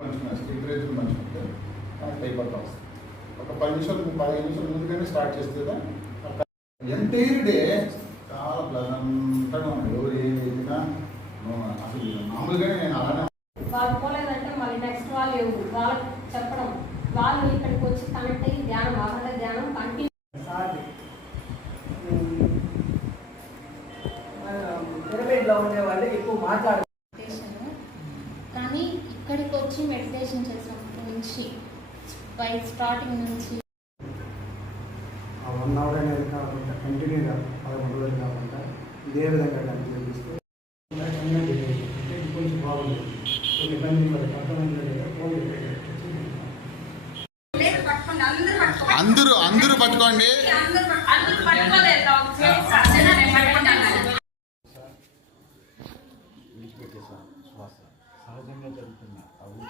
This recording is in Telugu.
టెంపరేచర్ మంచిగా ఉంటే కనెక్ట్ అయిపోతాం. ఒక 10 నిమిషాలు 15 నిమిషాలు ముందుగానే స్టార్ట్ చేస్తే ఎంటైర్ డే చాలా ప్లజెంట్గా ఉంది. ఎవరు ఏం చేసినా అసలు మామూలుగానే నేను అలానే వాళ్ళు పోలేదంటే మళ్ళీ నెక్స్ట్ వాళ్ళు వాళ్ళకి చెప్పడం, వాళ్ళు ఇక్కడికి వచ్చి కనెక్ట్ అయ్యి ధ్యానం అఖండ ధ్యానం కంటిన్యూ. పిరమిడ్లో ఉండే వాళ్ళు ఎక్కువ మాట్లాడారు కానీ ఇక్కడికి వచ్చి మెడిటేషన్ చేసినప్పటి నుంచి స్టార్టింగ్ నుంచి 1 అవర్ అనేది కాకుండా కంటిన్యూగా 11 రోజులు కాకుండా ఇదే విధంగా కంటిన్యూ చేస్తే కొంచెం బాగుంది. కొన్ని మంది మరి అందరూ పట్టుకోండి.